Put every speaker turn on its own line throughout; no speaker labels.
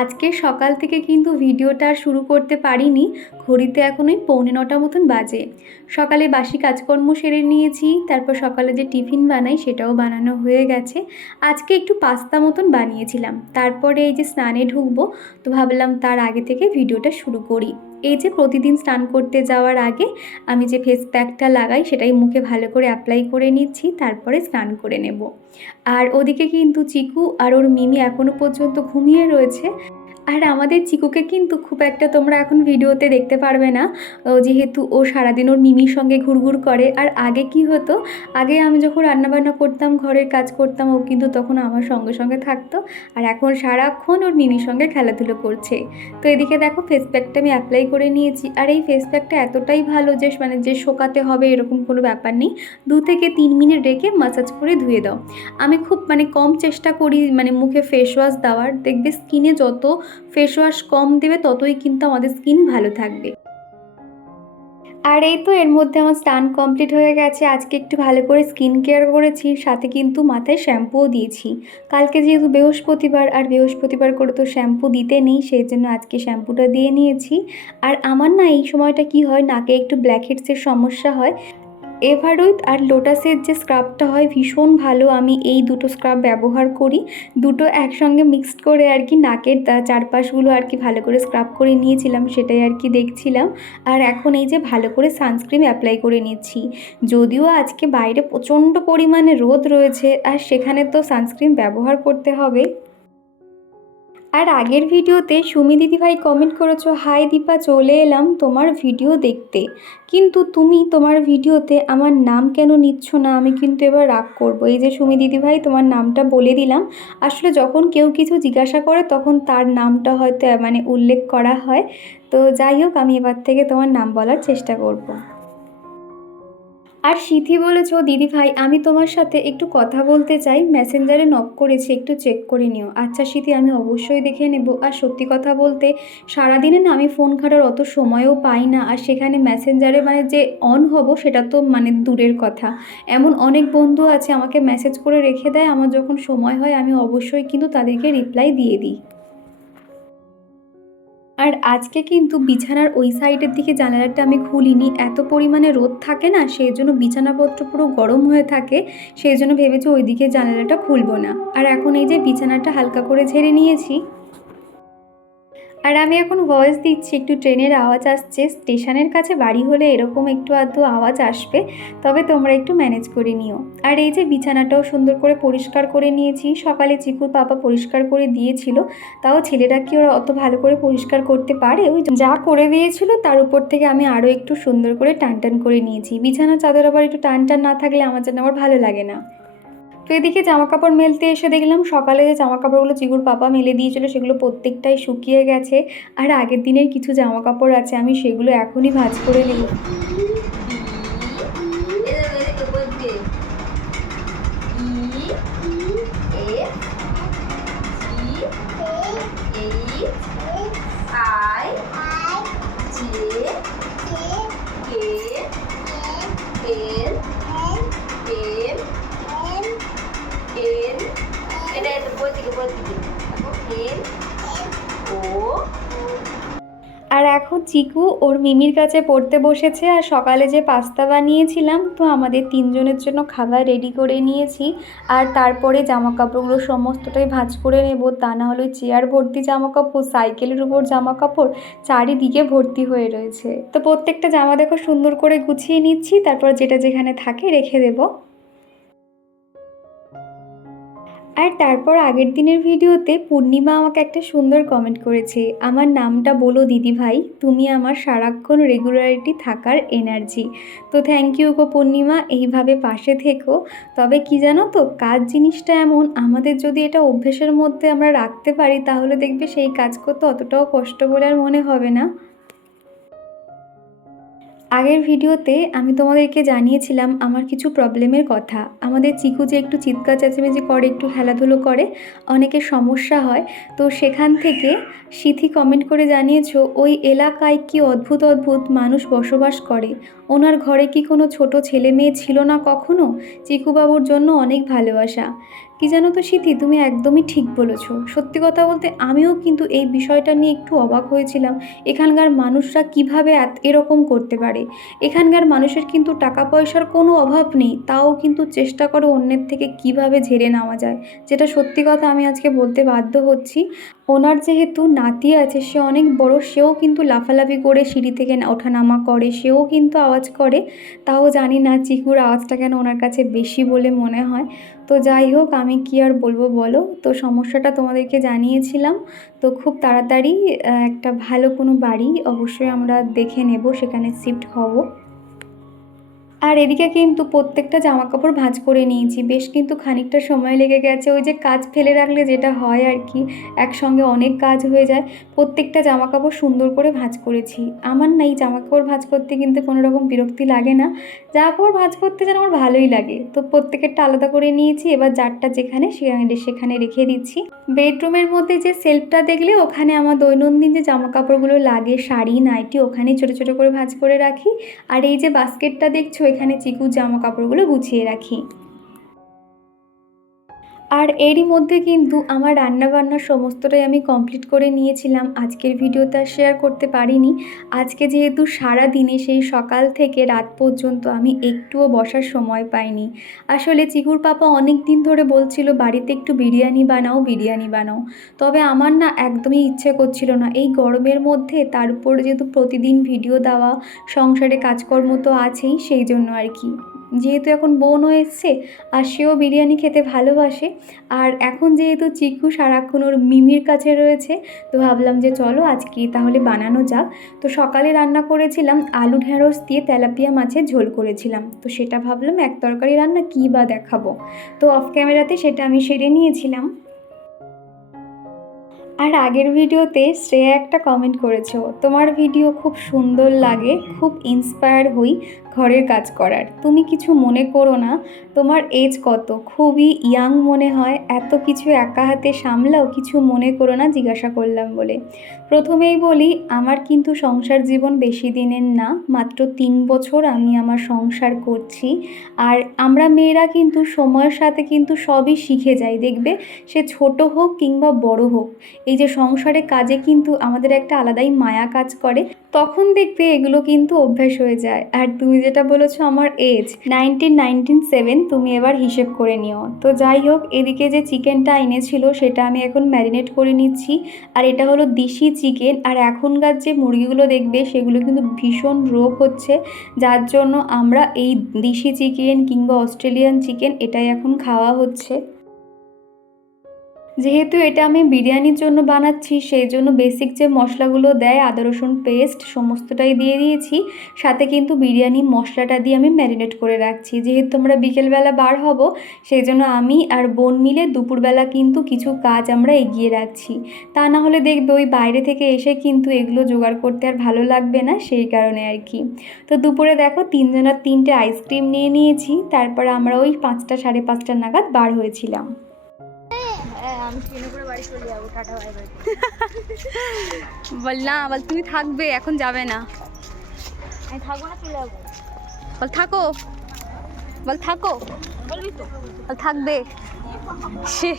আজকে সকাল থেকে কিন্তু ভিডিওটা শুরু করতে পারিনি। ঘড়িতে এখন ওই পৌনে নটা মতন বাজে। সকালে বাসি কাজকর্ম সেরে নিয়েছি, তারপর সকালে যে টিফিন বানাই সেটাও বানানো হয়ে গেছে। আজকে একটু পাস্তা মতন বানিয়েছিলাম। তারপরে এই যে স্নানে ঢুকবো, তো ভাবলাম তার আগে থেকে ভিডিওটা শুরু করি। এই যে প্রতিদিন স্নান করতে যাওয়ার আগে আমি যে ফেস প্যাকটা লাগাই, সেটাই মুখে ভালো করে অ্যাপ্লাই করে নিচ্ছি, তারপরে স্নান করে নেব। আর ওদিকে কিন্তু চিকু আর ওর মিমি এখনও পর্যন্ত ঘুমিয়ে রয়েছে। আর আমাদের চিকুকে কিন্তু খুব একটা তোমরা এখন ভিডিওতে দেখতে পারবে না। যেহেতু ও সারাদিন ওর মিমির সঙ্গে ঘুরঘুর করে। আর আগে কি হতো? আগে আমি যখন রান্নাবান্না করতাম, ঘরের কাজ করতাম, ও কিন্তু তখন আমার সঙ্গে সঙ্গে থাকতো। আর এখন সারাক্ষণ ওর মিমির সঙ্গে খেলাধুলো করছে। তো এদিকে দেখো ফেস প্যাকটা আমি অ্যাপ্লাই করে নিয়েছি। আর এই ফেস প্যাকটা এতটাই ভালো যে মানে যে শোকাতে হবে এরকম কোনো ব্যাপার নেই। দু থেকে তিন মিনিট রেখে মাসাজ করে ধুয়ে দাও। আমি খুব মানে কম চেষ্টা করি মানে মুখে ফেস ওয়াশ দেওয়ার। দেখবে স্কিনে যত ফেস ওয়াশ কম দেবে, ততই কিন্তু আমাদের স্কিন ভালো থাকবে। আর এই তো এর মধ্যে আমার স্টান কমপ্লিট হয়ে গেছে। আজকে একটু ভালো করে স্কিন কেয়ার করেছি, সাথে কিন্তু মাথায় শ্যাম্পুও দিয়েছি। কালকে যেহেতু বৃহস্পতিবার, আর বৃহস্পতিবার করে তো শ্যাম্পু দিতে নেই, সেই জন্য আজকে শ্যাম্পুটা দিয়ে নিয়েছি। আর আমার না এই সময়টা কি হয়, নাকে একটু ব্ল্যাক হেডসের সমস্যা হয়। এভারউইথ আর লোটাসের যে স্ক্রাবটা হয় ভীষণ ভালো। আমি এই দুটো স্ক্রাব ব্যবহার করি। দুটো একসঙ্গে মিক্সড করে আর কি নাকের চারপাশগুলো আর কি ভালো করে স্ক্রাব করে নিয়েছিলাম, সেটাই আর কি দেখছিলাম। আর এখন এই যে ভালো করে সানস্ক্রিন অ্যাপ্লাই করে নিচ্ছি। যদিও আজকে বাইরে প্রচণ্ড পরিমাণে রোদ রয়েছে, আর সেখানে তো সানস্ক্রিন ব্যবহার করতে হবে। আর আগের ভিডিওতে সুমি দিদিভাই কমেন্ট করেছ, হাই দীপা, চলে এলাম তোমার ভিডিও দেখতে। কিন্তু তুমি তোমার ভিডিওতে আমার নাম কেন নিচ্ছ না? আমি কিন্তু এবার রাগ করব। এই যে সুমি দিদিভাই, তোমার নামটা বলে দিলাম। আসলে যখন কেউ কিছু জিজ্ঞাসা করে, তখন তার নামটা হয়তো মানে উল্লেখ করা হয়। তো যাই হোক, আমি এবার থেকে তোমার নাম বলার চেষ্টা করব। আর সিথি বলেছ দিদি ভাই, আমি তোমার সাথে একটু কথা বলতে চাই। মেসেঞ্জারে নক করেছি, একটু চেক করে নিও। আচ্ছা সিথি আমি অবশ্যই দেখে নেব। আর সত্যি কথা বলতে, সারাদিনে না আমি ফোন ঘাটার অত সময়ও পাই না। আর সেখানে মেসেঞ্জারে মানে যে অন হব, সেটা তো মানে দূরের কথা। এমন অনেক বন্ধু আছে, আমাকে মেসেজ করে রেখে দেয়। আমার যখন সময় হয়, আমি অবশ্যই কিন্তু তাদেরকে রিপ্লাই দিয়ে দিই। আর আজকে কিন্তু বিছানার ওই সাইডের দিকে জানালাটা আমি খুলিনি। এত পরিমাণে রোদ থাকে না, সেই জন্য বিছানাপত্র পুরো গরম হয়ে থাকে, সেই জন্য ভেবেছি ওই দিকে জানালাটা খুলবো না। আর এখন এই যে বিছানাটা হালকা করে ঝেড়ে নিয়েছি আর আমি এখন ভয়েস দিচ্ছি, একটু ট্রেনের আওয়াজ আসছে। স্টেশনের কাছে বাড়ি হলে এরকম একটু আধটু আওয়াজ আসবে, তবে তোমরা একটু ম্যানেজ করে নিও। আর এই যে বিছানাটাও সুন্দর করে পরিষ্কার করে নিয়েছি, সকালে চিকুর পাপা পরিষ্কার করে দিয়েছিল, তাও ছেলেরা কি ওরা অত ভালো করে পরিষ্কার করতে পারে? ওই যা করে দিয়েছিল, তার উপর থেকে আমি আরও একটু সুন্দর করে টান টান করে নিয়েছি। বিছানা চাদর আবার একটু টান টান না থাকলে আমার যেন আমার ভালো লাগে না। তো এদিকে জামা কাপড় মেলতে এসে দেখলাম সকালে যে জামা কাপড়গুলো চিগুর পাপা মেলে দিয়েছিল সেগুলো প্রত্যেকটাই শুকিয়ে গেছে। আর আগের দিনের কিছু জামা কাপড় আছে, আমি সেগুলো এখনই ভাজ করে নেব। এখন চিকু ওর মিমির কাছে পড়তে বসেছে আর সকালে যে পাস্তা বানিয়েছিলাম, তো আমাদের তিনজনের জন্য খাবার রেডি করে নিয়েছি। আর তারপরে জামা কাপড়গুলো সমস্তটাই ভাঁজ করে নেব। তা না হলে চেয়ার ভর্তি জামা কাপড় সাইকেলের উপর জামা কাপড় চারিদিকে ভর্তি হয়ে রয়েছে। তো প্রত্যেকটা জামা দেখো সুন্দর করে গুছিয়ে নিচ্ছি, তারপর যেটা যেখানে থাকে রেখে দেবো। আর তারপর আগের দিনের ভিডিওতে পূর্ণিমা আমাকে একটা সুন্দর কমেন্ট করেছে। আমার নামটা বলো দিদি ভাই, তুমি আমার সারাক্ষণ রেগুলারিটি থাকার এনার্জি তো থ্যাংক ইউ গো পূর্ণিমা, এইভাবে পাশে থেকো। তবে কি জানো তো, কাজ জিনিসটা এমন, আমাদের যদি এটা অভ্যেসের মধ্যে আমরা রাখতে পারি, তাহলে দেখবে সেই কাজ করতে অতটাও কষ্ট বলে আর মনে হবে না। আগের ভিডিওতে আমি তোমাদেরকে জানিয়েছিলাম আমার কিছু প্রবলেমের কথা। আমাদের চিকু যে একটু চিৎকার, চেঁচামেচি করে, একটু খেলাধুলো করে, অনেকের সমস্যা হয়। তো সেখান থেকে সিথি কমেন্ট করে জানিয়েছো, ওই এলাকায় কি অদ্ভুত অদ্ভুত মানুষ বসবাস করে? ওনার ঘরে কি কোনো ছোট ছেলে মেয়ে ছিল না কখনো? চিকুবাবুর জন্য অনেক ভালোবাসা। কি জানো তো সিথি তুমি একদমই ঠিক বলেছ। সত্যি কথা বলতে আমিও কিন্তু এই বিষয়টা নিয়ে একটু অবাক হয়েছিলাম, এখানকার মানুষরা কীভাবে এত- এরকম করতে পারে? এখানকার মানুষের কিন্তু টাকা পয়সার কোনো অভাব নেই, তাও কিন্তু চেষ্টা করো অন্যের থেকে কীভাবে ঝেড়ে নেওয়া যায়। যেটা সত্যি কথা আমি আজকে বলতে বাধ্য হচ্ছি। ওনার যেহেতু নাতি আছে, সে অনেক বড়, সেও কিন্তু লাফালাফি করে সিঁড়ি থেকে ওঠানামা করে, সেও কিন্তু আওয়াজ করে। তাও জানি না চিকুর আওয়াজটা কেন ওনার কাছে বেশি বলে মনে হয়। তো যাই হোক, আমি কি আর বলব বলো? তো সমস্যাটা তোমাদেরকে জানিয়েছিলাম। তো খুব তাড়াতাড়ি একটা ভালো কোনো বাড়ি অবশ্যই আমরা দেখে নেব, সেখানে শিফট হব। আর এদিকে কিন্তু প্রত্যেকটা জামা কাপড় ভাঁজ করে নিয়েছি। বেশ কিন্তু খানিকটা সময় লেগে গেছে। ওই যে কাজ ফেলে রাখলে যেটা হয় আর কি, একসঙ্গে অনেক কাজ হয়ে যায়। প্রত্যেকটা জামা কাপড় সুন্দর করে ভাঁজ করেছি। আমার না এই জামা কাপড় ভাঁজ করতে কিন্তু কোনো রকম বিরক্তি লাগে না। জামা কাপড় ভাঁজ করতে যেন আমার ভালোই লাগে। তো প্রত্যেকেরটা আলাদা করে নিয়েছি। এবার যারটা যেখানে সেখানে সেখানে রেখে দিচ্ছি। বেডরুমের মধ্যে যে সেলফটা দেখলে ওখানে আমার দৈনন্দিন যে জামা কাপড়গুলো লাগে, শাড়ি, নাইটি ওখানে ছোটো ছোটো করে ভাঁজ করে রাখি। আর এই যে বাস্কেটটা দেখছ এখানে চিকু জামা কাপড়গুলো গুছিয়ে রাখি। আর এরই মধ্যে কিন্তু আমার রান্নাবান্না সমস্তটাই আমি কমপ্লিট করে নিয়েছিলাম। আজকের ভিডিওটা শেয়ার করতে পারিনি। আজকে যেহেতু সারা দিনে সেই সকাল থেকে রাত পর্যন্ত আমি একটুও বসার সময় পাইনি। আসলে চিকুর পাপা অনেক দিন ধরে বলছিল, বাড়িতে একটু বিরিয়ানি বানাও বিরিয়ানি বানাও। তবে আমার না একদমই ইচ্ছে করছিল না। এই গরমের মধ্যে তার উপর যেহেতু প্রতিদিন ভিডিও দেওয়া, সংসারে কাজকর্ম তো আছেই, সেই জন্য আর কি। যেহেতু এখন বোনও এসছে আর সেও বিরিয়ানি খেতে ভালোবাসে। আর এখন যেহেতু চিকু সারাক্ষণ ওর মিমির কাছে রয়েছে, তো ভাবলাম যে চলো আজকে তাহলে বানানো যাক। তো সকালে রান্না করেছিলাম, আলু ঢ্যাঁড়স দিয়ে তেলাপিয়া মাছের ঝোল করেছিলাম। তো সেটা ভাবলাম এক তরকারি রান্না কী বা দেখাবো। তো অফ ক্যামেরাতে সেটা আমি সেরে নিয়েছিলাম। আর আগের ভিডিওতে শ্রেয়া একটা কমেন্ট করেছ, তোমার ভিডিও খুব সুন্দর লাগে, খুব ইন্সপায়ার হই ঘরের কাজ করার। তুমি কিছু মনে করো না, তোমার এজ কত? খুবই ইয়াং মনে হয়, এত কিছু একা হাতে সামলাও, কিছু মনে করো না, জিজ্ঞাসা করলাম বলে। প্রথমেই বলি, আমার কিন্তু সংসার জীবন বেশি দিনের না, মাত্র তিন বছর আমি আমার সংসার করছি। আর আমরা মেয়েরা কিন্তু সময়ের সাথে কিন্তু সবই শিখে যাই, দেখবে? সে ছোট হোক কিংবা বড় হোক, এই যে সংসারে কাজে কিন্তু আমাদের একটা আলাদাই মায়া কাজ করে, তখন দেখবে এগুলো কিন্তু অভ্যাস হয়ে যায়। আর তুমি যেটা বলেছ আমার এজ নাইনটিন নাইনটিন সেভেন তুমি এবার হিসেব করে নিও। তো যাই হোক, এদিকে যে চিকেনটা এনেছিল সেটা আমি এখন ম্যারিনেট করে নিচ্ছি। আর এটা হলো দেশি চিকেন, আর এখনকার যে মুরগিগুলো দেখবে সেগুলো কিন্তু ভীষণ রোগ হচ্ছে। যার জন্য আমরা এই দেশি চিকেন কিংবা অস্ট্রেলিয়ান চিকেন এটাই এখন খাওয়া হচ্ছে। যেহেতু এটা আমি বিরিয়ানির জন্য বানাচ্ছি, সেই জন্য বেসিক যে মশলাগুলো দেয়, আদা, রসুন পেস্ট সমস্তটাই দিয়ে দিয়েছি। সাথে কিন্তু বিরিয়ানি মশলাটা দিয়ে আমি ম্যারিনেট করে রাখছি। যেহেতু আমরা বিকেলবেলা বার হব, সেই জন্য আমি আর বোন মিলে দুপুরবেলা কিন্তু কিছু কাজ আমরা এগিয়ে রাখছি। তা না হলে দেখবে ওই বাইরে থেকে এসে কিন্তু এগুলো জোগাড় করতে আর ভালো লাগবে না, সেই কারণে আর কি। তো দুপুরে দেখো তিনজনের তিনটে আইসক্রিম নিয়ে নিয়েছি, তারপর আমরা ওই পাঁচটা, সাড়ে পাঁচটা নাগাদ বার হয়েছিলাম।
বল না বল তুমি থাকবে এখন যাবে না।
আমি থাকব না চলে যাব।
বল থাকো। বল থাকো।
বলবি তো।
বল থাকবে। সে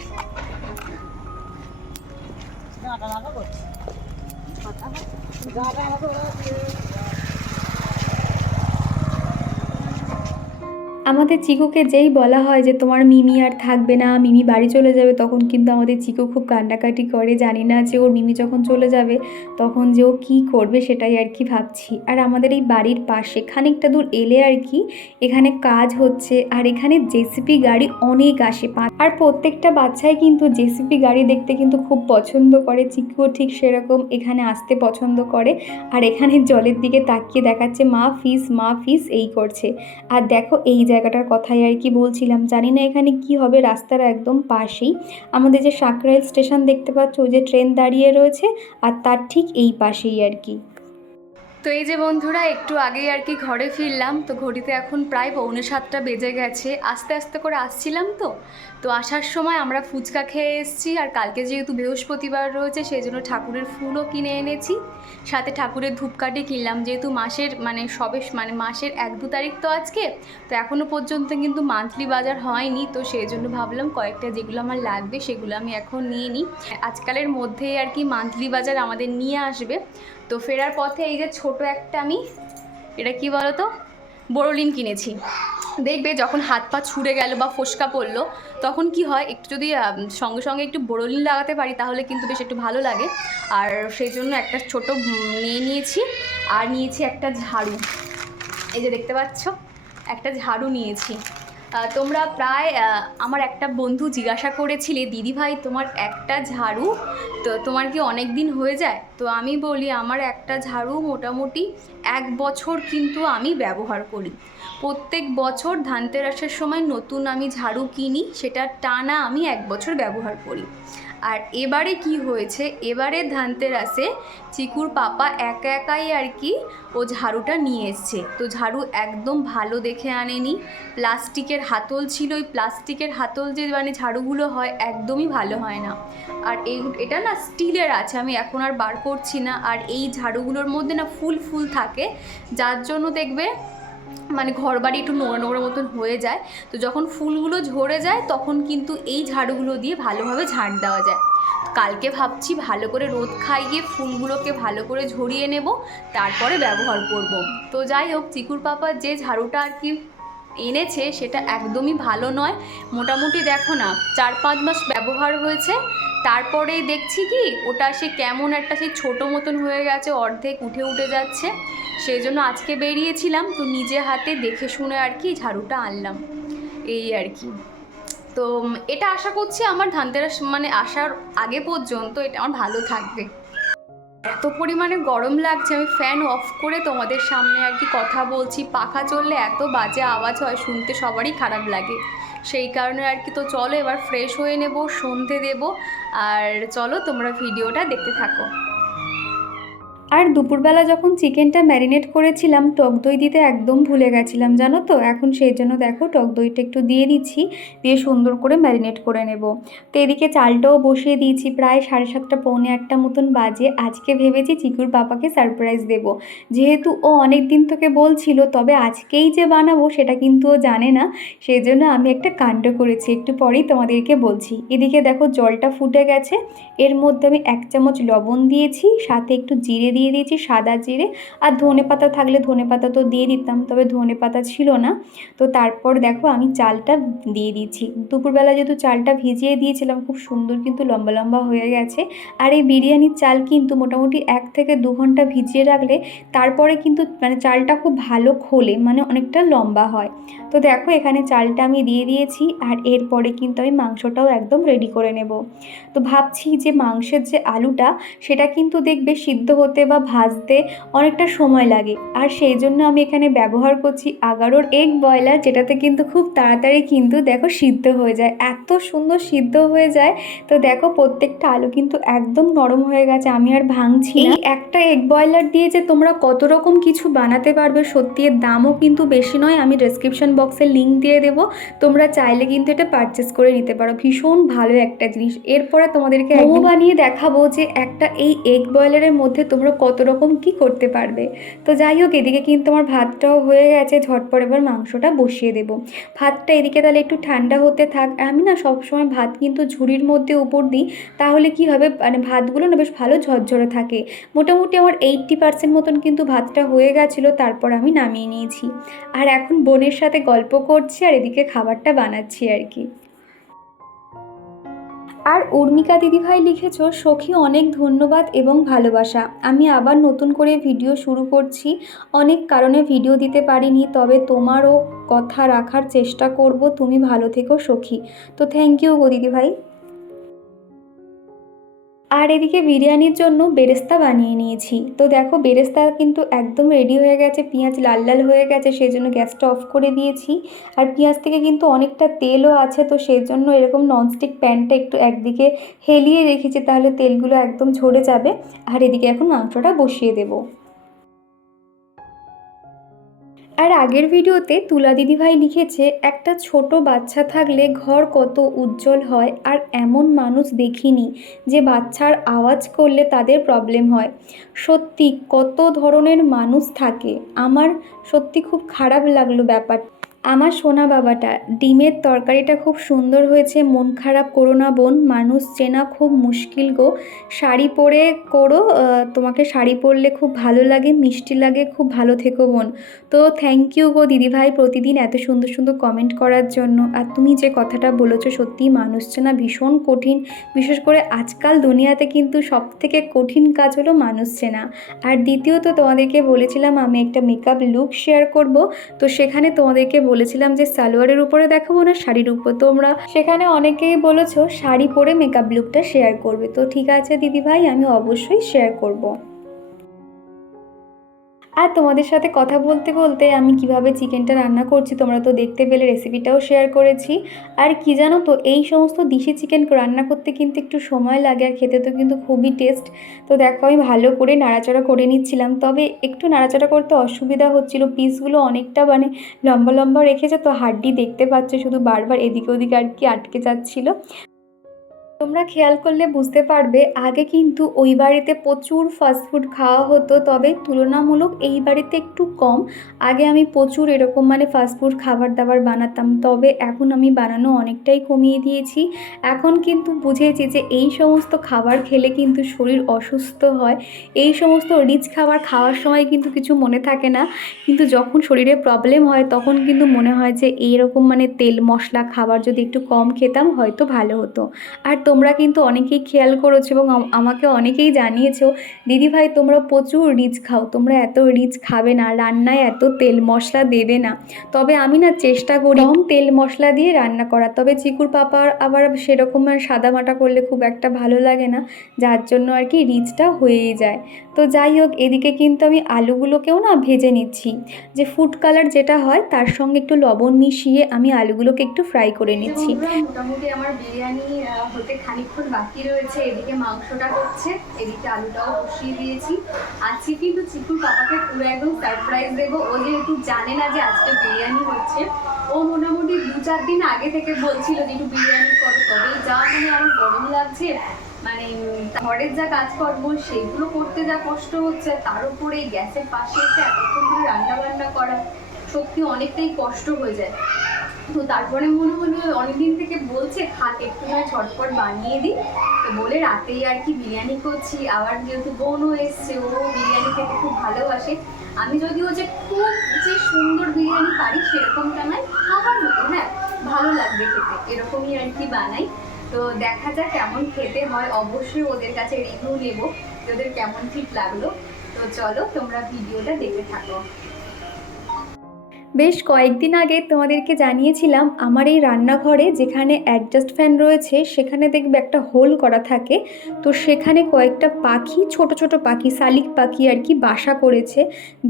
আমাদের চিকুকে যেই বলা হয় যে তোমার মিমি আর থাকবে না, মিমি বাড়ি চলে যাবে, তখন কিন্তু আমাদের চিকু খুব কান্নাকাটি করে। জানি না যে ওর মিমি যখন চলে যাবে, তখন যে ও কী করবে সেটাই আর কি ভাবছি। আর আমাদের এই বাড়ির পাশে খানিকটা দূর এলে আর কি এখানে কাজ হচ্ছে, আর এখানে জেসিপি গাড়ি অনেক আসে। পা- আর প্রত্যেকটা বাচ্চাই কিন্তু জেসিপি গাড়ি দেখতে কিন্তু খুব পছন্দ করে। চিকুও ঠিক সেরকম এখানে আসতে পছন্দ করে। আর এখানে জলের দিকে তাকিয়ে দেখাচ্ছে, মা ফিস মা ফিস, এই করছে। আর দেখো এই জায়গাটার কথাই আর কি বলছিলাম। জানি না এখানে কি হবে, রাস্তার একদম পাশেই। আমাদের যে সাঁকরাইল স্টেশন দেখতে পাচ্ছ, ওই যে ট্রেন দাঁড়িয়ে রয়েছে আর তার ঠিক এই পাশেই আর কি।
তো
এই যে বন্ধুরা, একটু আগেই আর কি ঘরে ফিরলাম। তো ঘড়িতে এখন প্রায় পৌনে সাতটা বেজে গেছে। আস্তে আস্তে করে আসছিলাম তো। তো আসার সময় আমরা ফুচকা খেয়ে এসেছি আর কালকে যেহেতু বৃহস্পতিবার রয়েছে, সেই জন্য ঠাকুরের ফুলও কিনে এনেছি। সাথে ঠাকুরের ধূপকাঠি কিনলাম, যেহেতু মাসের মানে সবে মানে মাসের এক দু তারিখ তো আজকে, তো এখনও পর্যন্ত কিন্তু মান্থলি বাজার হয়নি, তো সেই জন্য ভাবলাম কয়েকটা যেগুলো আমার লাগবে সেগুলো আমি এখন নিয়ে নিই। আজকালের মধ্যেই আর কি মান্থলি বাজার আমাদের নিয়ে আসবে। তো ফেরার পথে এই যে ছোট একটা আমি, এটা কি বলো তো বোরোলিন কিনেছি। দেখবে যখন হাত পা ছুড়ে গেল বা ফোসকা পড়ল, তখন কি হয়, একটু যদি সঙ্গে সঙ্গে একটু বড়লিন লাগাতে পারি, তাহলে কিন্তু বেশ একটু ভালো লাগে। আর সেই জন্য একটা ছোট নিয়ে নিয়েছি, আর নিয়েছি একটা ঝাড়ু। এই যে দেখতে পাচ্ছ, একটা ঝাড়ু নিয়েছি। তোমরা প্রায় আমার একটা বন্ধু জিজ্ঞাসা করেছিলে, দিদি ভাই, তোমার একটা ঝাড়ু? তো তোমার কি অনেক দিন হয়ে যায়? তো আমি বলি, আমার একটা ঝাড়ু মোটামুটি এক বছর কিন্তু আমি ব্যবহার করি। প্রত্যেক বছর ধানতেরাসের সময় নতুন আমি ঝাড়ু কিনি, সেটা টানা আমি এক বছর ব্যবহার করি। আর এবারে কি হয়েছে? এবারে ধানতেরাসে চিকুর পাপা একা একাই আর কি ও ঝাড়ুটা নিয়ে এসছে। তো ঝাড়ু একদম ভালো দেখে আনেনি। প্লাস্টিকের হাতল ছিল। ওই প্লাস্টিকের হাতল যে মানে ঝাড়ুগুলো হয়, একদমই ভালো হয় না। আর এই এটা না স্টিলের আছে। আমি এখন আর বার করছি না। আর এই ঝাড়ুগুলোর মধ্যে না ফুল ফুল থাকে। যার জন্য দেখবে মানে ঘর বাড়ি একটু নোংরা নোংরা মতন হয়ে যায়, তো যখন ফুলগুলো ঝরে যায় তখন কিন্তু এই ঝাড়ুগুলো দিয়ে ভালোভাবে ঝাড় দেওয়া যায়। কালকে ভাবছি ভালো করে রোদ খাইয়ে ফুলগুলোকে ভালো করে ঝরিয়ে নেব, তারপরে ব্যবহার করব। তো যাই হোক, চিকুর পাপা যে ঝাড়ুটা আর কি এনেছে সেটা একদমই ভালো নয়। মোটামুটি দেখো না, চার পাঁচ মাস ব্যবহার হয়েছে তারপরেই দেখছি কি, ওটা সে কেমন একটা সেই ছোটো মতন হয়ে গেছে, অর্ধেক উঠে উঠে যাচ্ছে। সেই জন্য আজকে বেরিয়েছিলাম, তো নিজে হাতে দেখে শুনে আর কি ঝাড়ুটা আনলাম। এই আর কি। তো এটা আশা করছি আমার ধানতেরাস মানে আসার আগে পর্যন্ত এটা আমার ভালো থাকবে। এত পরিমাণে গরম লাগছে, আমি ফ্যান অফ করে তোমাদের সামনে আর কি কথা বলছি। পাখা চললে এত বাজে আওয়াজ হয়, শুনতে সবারই খারাপ লাগে। সেই কারণে আর কি। তো চলো এবার ফ্রেশ হয়ে নেব, সন্ধে দেব, আর চলো তোমরা ভিডিওটা দেখতে থাকো। আর দুপুরবেলা যখন চিকেনটা ম্যারিনেট করেছিলাম, টক দই দিতে একদম ভুলে গেছিলাম, জানো তো? এখন সেই জন্য দেখো, টক দইটা একটু দিয়ে দিচ্ছি, দিয়ে সুন্দর করে ম্যারিনেট করে নেব। তো এদিকে চালটাও বসিয়ে দিয়েছি, প্রায় সাড়ে সাতটা, পৌনে আটটা মতন বাজে। আজকে ভেবেছি চিকুর পাপাকে সারপ্রাইজ দেব। যেহেতু ও অনেক দিন থেকে বলছিল, তবে আজকেই যে বানাবো সেটা কিন্তু ও জানে না। সেই জন্য আমি একটা কাণ্ড করেছি, একটু পরেই তোমাদেরকে বলছি। এদিকে দেখো, জলটা ফুটে গেছে। এর মধ্যে আমি এক চামচ লবণ দিয়েছি, সাথে একটু জিরে দিয়ে দিয়েছি সাদা জিরে। আর ধনে পাতা থাকলে ধনে পাতা তো দিয়ে দিতাম, তবে ধনে পাতা ছিল না। তো তারপর দেখো আমি চালটা দিয়ে দিয়েছি। দুপুরবেলা যেহেতু চালটা ভিজিয়ে দিয়েছিলাম, খুব সুন্দর কিন্তু লম্বা লম্বা হয়ে গেছে। আর এই বিরিয়ানির চাল কিন্তু মোটামুটি এক থেকে দু ঘণ্টা ভিজিয়ে রাখলে তারপরে কিন্তু মানে চালটা খুব ভালো খোলে মানে অনেকটা লম্বা হয়। তো দেখো এখানে চালটা আমি দিয়ে দিয়েছি, আর এরপরে কিন্তু আমি মাংসটাও একদম রেডি করে নেব। তো ভাবছি যে মাংসের যে আলুটা, সেটা কিন্তু দেখবে সিদ্ধ হতে বা ভাজতে অনেকটা সময় লাগে। আর সেই জন্য আমি এখানে ব্যবহার করছি আগারোর এগ বয়লার যেটাতে কিন্তু খুব তাড়াতাড়ি কিন্তু দেখো সিদ্ধ হয়ে যায়। এত সুন্দর সিদ্ধ হয়ে যায়। তো দেখো প্রত্যেকটা আলু কিন্তু একদম নরম হয়ে গেছে আমি আর ভাঙছি না। এই একটা এগ বয়লার দিয়ে যে তোমরা কত রকম কিছু বানাতে পারবে সত্যি এর দামও কিন্তু বেশি নয় আমি ডেসক্রিপশন বক্সে লিঙ্ক দিয়ে দেবো। তোমরা চাইলে কিন্তু এটা পারচেস করে নিতে পারো। ভীষণ ভালো একটা জিনিস। এরপরে তোমাদেরকে মোমো বানিয়ে দেখাবো যে একটা এই এগ বয়লারের মধ্যে তোমরা কত রকম কি করতে পারবে। তো যাই হোক এদিকে কিন্তু আমার ভাতটাও হয়ে গেছে, ঝটপট এবার মাংসটা বসিয়ে দেবো। ভাতটা এদিকে তাহলে একটু ঠান্ডা হতে থাক, আমি না সবসময় ভাত কিন্তু ঝুড়ির মধ্যে উপর দিই, তাহলে কি হবে মানে ভাতগুলো না বেশ ভালো ঝরঝরে থাকে। মোটামুটি আমার এইট্টি পার্সেন্ট মতন কিন্তু ভাতটা হয়ে গেছিল, তারপর আমি নামিয়ে নিয়েছি। আর এখন বোনের সাথে গল্প করছি, আর এদিকে খাবারটা বানাচ্ছি আর কি। আর উর্মিকা দিদিভাই লিখেছ, সখী, অনেক ধন্যবাদ এবং ভালোবাসা। আমি আবার নতুন করে ভিডিও শুরু করছি। অনেক কারণে ভিডিও দিতে পারিনি, তবে তোমারও কথা রাখার চেষ্টা করব। তুমি ভালো থেকো, সখী। তো থ্যাংক ইউ গো দিদিভাই। আর এদিকে বিরিয়ানির জন্য বেরেস্তা বানিয়ে নিয়েছি। তো দেখো, বেরেস্তা কিন্তু একদম রেডি হয়ে গেছে, পেঁয়াজ লাল লাল হয়ে গেছে সেই জন্য গ্যাসটা অফ করে দিয়েছি। আর পেঁয়াজ থেকে কিন্তু অনেকটা তেলও আছে, তো সেই জন্য এরকম ননস্টিক প্যানটা একটু একদিকে হেলিয়ে রেখেছি, তাহলে তেলগুলো একদম ঝরে যাবে। আর এদিকে এখন মাংসটা বসিয়ে দেবো। আর আগের ভিডিওতে তুলা দিদিভাই লিখেছে, একটা ছোট বাচ্চা থাকলে ঘর কত উজ্জ্বল হয় আর এমন মানুষ দেখিনি যে বাচ্চার আওয়াজ করলে তাদের প্রবলেম হয়। সত্যি কত ধরনের মানুষ থাকে। আমার সত্যি খুব খারাপ লাগল ব্যাপার আমার সোনা বাবাটা, ডিমের তরকারিটা খুব সুন্দর হয়েছে, মন খারাপ করো না বোন, মানুষ চেনা খুব মুশকিল গো। শাড়ি পরে করো তোমাকে শাড়ি পরলে খুব ভালো লাগে, মিষ্টি লাগে, খুব ভালো থেকো বোন। তো থ্যাংক ইউ গো দিদিভাই প্রতিদিন এত সুন্দর সুন্দর কমেন্ট করার জন্য। আর তুমি যে কথাটা বলেছ সত্যিই মানুষ চেনা ভীষণ কঠিন, বিশেষ করে আজকাল দুনিয়াতে কিন্তু সব থেকে কঠিন কাজ হলো মানুষ চেনা। আর দ্বিতীয়ত তোমাদেরকে বলেছিলাম আমি একটা মেকআপ লুক শেয়ার করব, তো সেখানে তোমাদেরকে বলেছিলাম যে সালোয়ারের উপরে দেখাবো না, শাড়ির উপর তোমরা সেখানে অনেকেই বলেছ শাড়ি পরে মেকআপ লুকটা শেয়ার করবে তো ঠিক আছে দিদিভাই, আমি অবশ্যই শেয়ার করব। আর তোমাদের সাথে কথা বলতে বলতে আমি কীভাবে চিকেনটা রান্না করছি তোমরা তো দেখতে পেলে রেসিপিটাও শেয়ার করেছি। আর কি জানো তো, এই সমস্ত দিশি চিকেন রান্না করতে কিন্তু একটু সময় লাগে আর খেতে তো কিন্তু খুবই টেস্ট তো দেখো, আমি ভালো করে নাড়াচাড়া করে নিচ্ছিলাম, তবে একটু নাড়াচাড়া করতে অসুবিধা হচ্ছিল পিসগুলো অনেকটা মানে লম্বা লম্বা রেখেছে, তো হাড্ডি দেখতে পাচ্ছ, শুধু বারবার এদিকে ওদিকে আর কি আটকে যাচ্ছিল। তোমরা খেয়াল করলে বুঝতে পারবে, আগে কিন্তু ওই বাড়িতে প্রচুর ফাস্টফুড খাওয়া হতো, তবে তুলনামূলক এই বাড়িতে একটু কম। আগে আমি প্রচুর এরকম মানে ফাস্টফুড খাবার দাবার বানাতাম, তবে এখন আমি বানানো অনেকটাই কমিয়ে দিয়েছি। এখন কিন্তু বুঝেছি যে এই সমস্ত খাবার খেলে কিন্তু শরীর অসুস্থ হয়। এই সমস্ত রিচ খাবার খাওয়ার সময় কিন্তু কিছু মনে থাকে না। কিন্তু যখন শরীরে প্রবলেম হয়, তখন কিন্তু মনে হয় যে এইরকম মানে তেল মশলা খাবার যদি একটু কম খেতাম, হয়তো ভালো হতো। আর তোমরা কিন্তু অনেকেই খেয়াল করেছ এবং আমাকে অনেকেই জানিয়েছো দিদিভাই তোমরা প্রচুর রিচ খাও তোমরা এত রিচ খাবে না রান্নায় এত তেল মশলা দেবে না। তবে আমি না চেষ্টা করি কম তেল মশলা দিয়ে রান্না করা তবে চিকুর পাপার আবার সেরকম আর সাদা মাটা করলে খুব একটা ভালো লাগে না যার জন্য আর কি রিচটা হয়েই যায়। তো যাই হোক এদিকে কিন্তু আমি আলুগুলোকেও না ভেজে নিচ্ছি। যে ফুড কালার যেটা হয় তার সঙ্গে একটু লবণ মিশিয়ে আমি আলুগুলোকে একটু ফ্রাই করে নিচ্ছি। মোটামুটি আমার বিরিয়ানি হতে খানিকক্ষণ বাকি রয়েছে, এদিকে মাংসটা করছে, এদিকে আলুটাও বসিয়ে দিয়েছি। আজকে কিন্তু চিকুর পাপাকে পুরো একদম সারপ্রাইজ দেবো। ও যেহেতু জানে না যে আজকে বিরিয়ানি হচ্ছে, ও মোটামুটি দু চার দিন আগে থেকে বলছিল যে একটু বিরিয়ানি করো। তবে যা মানে আমার গরম লাগছে মানে ঘরের যা কাজকর্ম সেগুলো করতে যা কষ্ট হচ্ছে, তার উপরে গ্যাসের পাশে এসে এতক্ষণ ধরে রান্না বান্না করা সত্যি অনেকটাই কষ্ট হয়ে যায়। তো তারপরে মনে হলো অনেকদিন থেকে বলছে, খাক একটু নয় ছটপট বানিয়ে দিই। তো বলে রাতেই আর কি বিরিয়ানি করছি। আবার যেহেতু বোনও এসছে, ও বিরিয়ানি খেতে খুব ভালোবাসে। আমি যদিও যে খুব যে সুন্দর বিরিয়ানি পারি, সেরকমটা নয় খাবার মতো হ্যাঁ ভালো লাগবে খেতে। এরকমই আর কি বানাই। তো দেখা যাক কেমন খেতে হয়। অবশ্যই ওদের কাছে রিভিউ নেব ওদের কেমন ঠিক লাগল। তো চলো, তোমরা ভিডিওটা দেখে থাকো। বেশ কয়েকদিন আগে তোমাদেরকে জানিয়েছিলাম, আমার এই রান্নাঘরে যেখানে অ্যাডজাস্ট ফ্যান রয়েছে, সেখানে দেখবে একটা হোল করা থাকে। তো সেখানে কয়েকটা পাখি, ছোট ছোট পাখি, শালিক পাখি আর কি বাসা করেছে।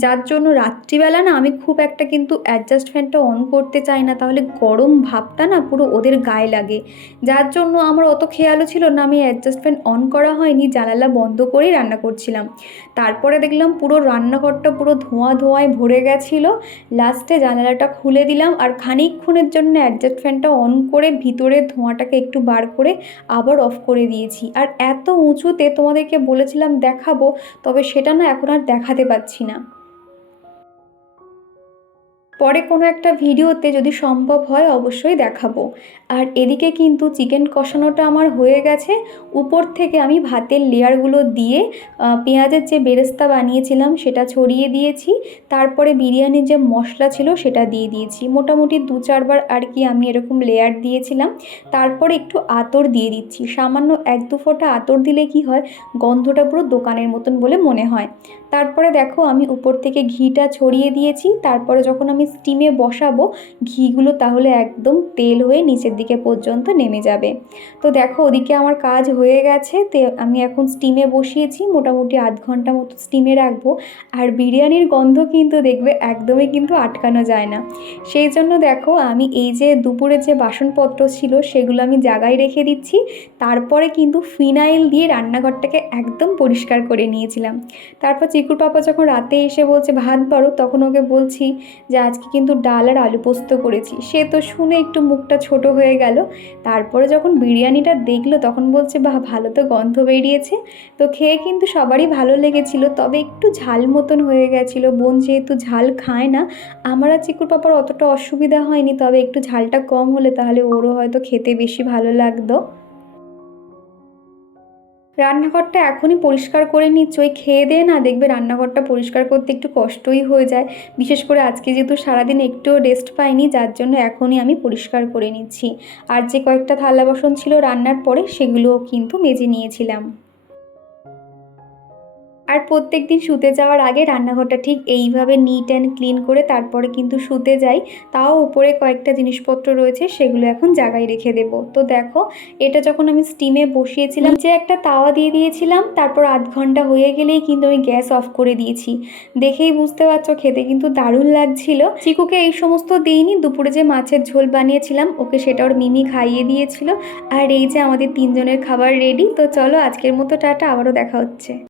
যার জন্য রাত্রিবেলা না আমি খুব একটা কিন্তু অ্যাডজাস্ট ফ্যানটা অন করতে চাই না। তাহলে গরম ভাবটা না পুরো ওদের গায়ে লাগে। যার জন্য আমার অত খেয়ালও ছিল না, আমি অ্যাডজাস্ট ফ্যান অন করা হয়নি, জানালা বন্ধ করেই রান্না করছিলাম। তারপরে দেখলাম পুরো রান্নাঘরটা পুরো ধোঁয়া ধোঁয়ায় ভরে গেছিল। লাস্টে জানালাটা খুলে দিলাম আর খানিকক্ষণের জন্য অ্যাডজাস্ট ফ্যানটা অন করে ভিতরে ধোঁয়াটাকে একটু বার করে আবার অফ করে দিয়েছি। আর এত উঁচুতে তোমাদেরকে বলেছিলাম দেখাবো, তবে সেটা না এখন আর দেখাতে পাচ্ছি না। পরে কোনো একটা ভিডিওতে যদি সম্ভব হয় অবশ্যই দেখাবো। আর এদিকে কিন্তু চিকেন কষানোটা আমার হয়ে গেছে। উপর থেকে আমি ভাতের লেয়ারগুলো দিয়ে পেঁয়াজের যে বেরেস্তা বানিয়েছিলাম সেটা ছড়িয়ে দিয়েছি। তারপরে বিরিয়ানির যে মশলা ছিল সেটা দিয়ে দিয়েছি। মোটামুটি দু চারবার আর কি আমি এরকম লেয়ার দিয়েছিলাম। তারপরে একটু আতর দিয়ে দিচ্ছি। সামান্য এক দু ফোঁটা আতর দিলে কি হয়? গন্ধটা পুরো দোকানের মতন বলে মনে হয়। তারপরে দেখো আমি উপর থেকে ঘিটা ছড়িয়ে দিয়েছি, তারপরে যখন আমি স্টিমে বসাবো, ঘিগুলো তাহলে একদম তেল হয়ে নিচের দিকে পর্যন্ত নেমে যাবে। তো দেখো ওদিকে আমার কাজ হয়ে গেছে, তে আমি এখন স্টিমে বসিয়েছি, মোটামুটি আধ ঘণ্টা মতো স্টিমে রাখব। আর বিরিয়ানির গন্ধ কিন্তু দেখবে একদমই কিন্তু আটকানো যায় না। সেই জন্য দেখো আমি এই যে দুপুরে যে বাসনপত্র ছিল, সেগুলো আমি জায়গায় রেখে দিচ্ছি, তারপরে কিন্তু ফিনাইল দিয়ে রান্নাঘরটাকে একদম পরিষ্কার করে নিয়েছিলাম। তারপর চিকুর পাপা যখন রাতে এসে বলছে, ভাত বাড়ো তখন ওকে বলছি যে, আজকে কিন্তু ডাল আর আলু পোস্ত করেছি। সে তো শুনে একটু মুখটা ছোট হয়ে গেল। তারপরে যখন বিরিয়ানিটা দেখল, তখন বলছে, বাহ, ভালো তো গন্ধ বেরিয়েছে। তো খেয়ে কিন্তু সবারই ভালো লেগেছিল, তবে একটু ঝাল মতন হয়ে গেছিল। বোন যেহেতু ঝাল খায় না, আমার আর চিকুর পাপার অতটা অসুবিধা হয়নি, তবে একটু ঝালটা কম হলে তাহলে ওরও হয়তো খেতে বেশি ভালো লাগতো। রান্নাঘরটা এখনই পরিষ্কার করে নিচ্ছ, ওই খেয়ে দিয়ে না দেখবে রান্নাঘরটা পরিষ্কার করতে একটু কষ্টই হয়ে যায়। বিশেষ করে আজকে যেহেতু সারাদিন একটুও রেস্ট পাইনি, যার জন্য এখনই আমি পরিষ্কার করে নিচ্ছি। আর যে কয়েকটা থালা বাসন ছিল রান্নার পরে, সেগুলোও কিন্তু মেজে নিয়েছিলাম। আর প্রত্যেক দিন শুতে যাওয়ার আগে রান্নাঘরটা ঠিক এইভাবে নিট অ্যান্ড ক্লিন করে তারপরে কিন্তু শুতে যাই। তাও উপরে কয়েকটা জিনিসপত্র রয়েছে, সেগুলো এখন জায়গায় রেখে দেব। তো দেখো, এটা যখন আমি স্টিমে বসিয়েছিলাম, যে একটা তাওয়া দিয়ে দিয়েছিলাম, তারপর আধ ঘণ্টা হয়ে গেলেই কিন্তু আমি গ্যাস অফ করে দিয়েছি। দেখেই বুঝতে পারছ, খেতে কিন্তু দারুণ লাগছিল। চিকুকে এই সমস্ত দিইনি, দুপুরে যে মাছের ঝোল বানিয়েছিলাম, ওকে সেটা ওর মিমি খাইয়ে দিয়েছিল। আর এই যে আমাদের তিনজনের খাবার রেডি তো চলো আজকের মতো টাটা, আবারও দেখা হচ্ছে।